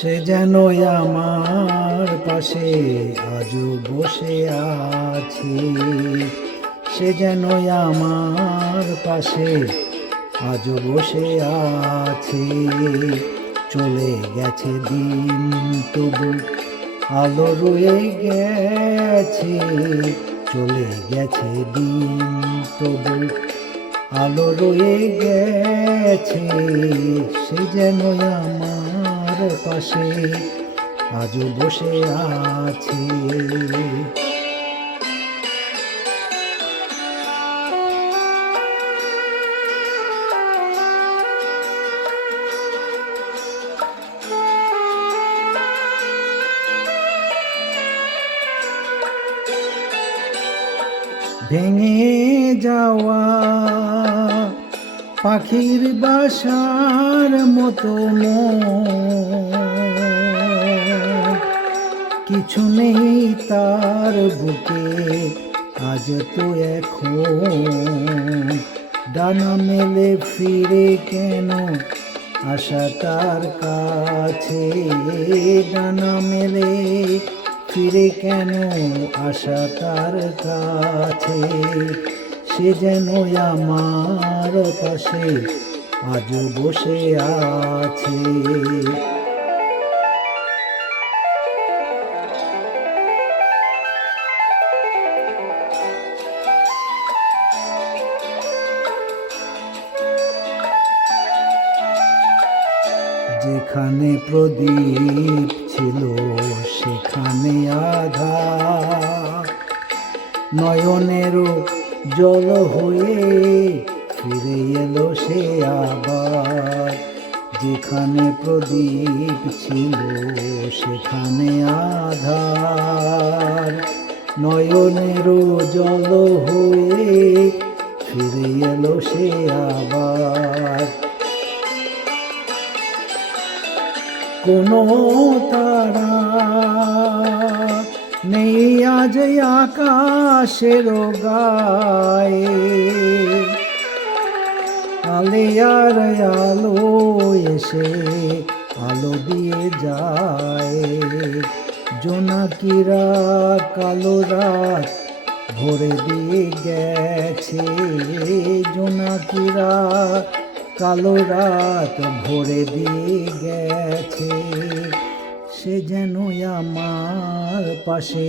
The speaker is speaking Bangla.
সে যেন আমার পাশে আজও বসে আছে। সে যেন আমার পাশে আজও বসে আছে। চলে গেছে দিন তবু, আলো রয়ে গেছে। চলে গেছে দিন তবু, আলো রয়ে গেছে। সে যেন আমার পাশে আজও বসে আছে। ভেঙে যাওয়া পাখির বাসার মতো কিছু নেই তার বুকে, আজ তো এখন। ডানা মেলে ফিরে কেন? আশা তার কাছে। ডানা মেলে ফিরে কেন? আশা তার কাছে। সে যেন আমার পাশে আজ বসে আছে। যেখানে প্রদীপ ছিল সেখানে আধা নয়নেরও জল হয়ে ফিরে এলো সে আবার। যেখানে প্রদীপ ছিল, সেখানে আধার। নয়নেরও জল হয়ে ফিরে এলো সে আবার। কোনো তারা নেই আজ আকাশের গায়ে আলে আর আলো এসে আলো দিয়ে যায়। জোনাকিরা কালো রাত ভরে দিয়ে গেছে। জোনাকিরা কালো রাত ভরে দিয়ে গেছে। সে যেন আমার পাশে